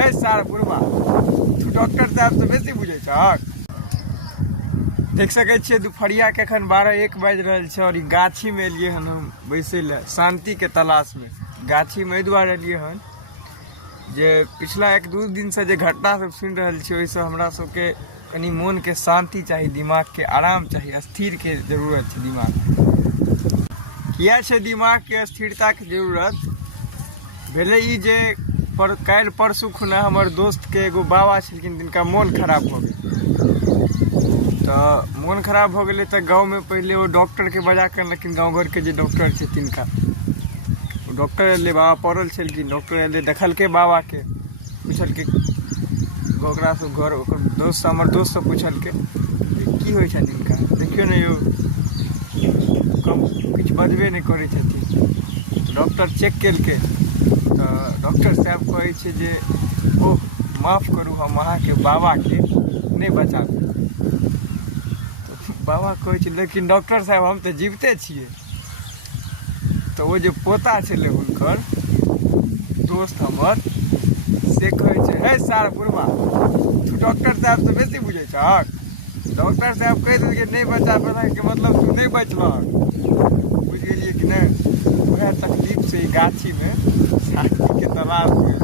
है सार बुढ़वा तू डॉक्टर साहब से बेसी बुझे छक। देख सके छे दुपहरिया के अखन 12-1 बाजि रहल छै और गाछी में एलिए हन हम बैसे ले शांति के तलाश में। गाछी में दुआरे एलिए हन जे पिछला 1-2 दिन से जे घटना सब सुन रहल छी ओइसे हमरा सबके कनी मन के शांति चाहिए, दिमाग के आराम चाहिए, स्थिर के जरूरत है। दिमाग किया छै दिमाग के स्थिरता के जरूरत भेले ई जे काल्हि परसू खुना हमर दोस्त के एगो बाबा छलखिन जिनका मन खराब हो गेल। तो मन खराब हो गए तो गाँव में पहले वो डॉक्टर के बजा कर, लेकिन गाँव घर के जो डॉक्टर थे तिनका डॉक्टर एले, बाबा पड़ल छलखिन, डॉक्टर एले देखल के बाबा के पूछल के ओकरा सब घर दोस्त हमर दोस्त से पूछल के की होइ छै तिनका, देखियो ने यो कम कुछ बजबे नहीं करे छथिन। डॉक्टर चेक केल के तो डॉक्टर साहब कहे छै जे ओह माफ करू हम अहाँ के बाबा के नहीं बचा पेलहुँ। तो बाबा कहे छै लेकिन डॉक्टर साहब हम तो जीवते छिए। तो वो जो पोता छले हुनकर दोस्त हमर से कहे छै है सार बुढ़वा तू डॉक्टर साहब से बेसी बुझे छक। डॉक्टर साहब कह देलकै नहीं बचा पेला के मतलब तू नहीं बचलक, बुझ गेलिए कि नहीं। वह तकलीफ से गाछी में शांति के तलाश में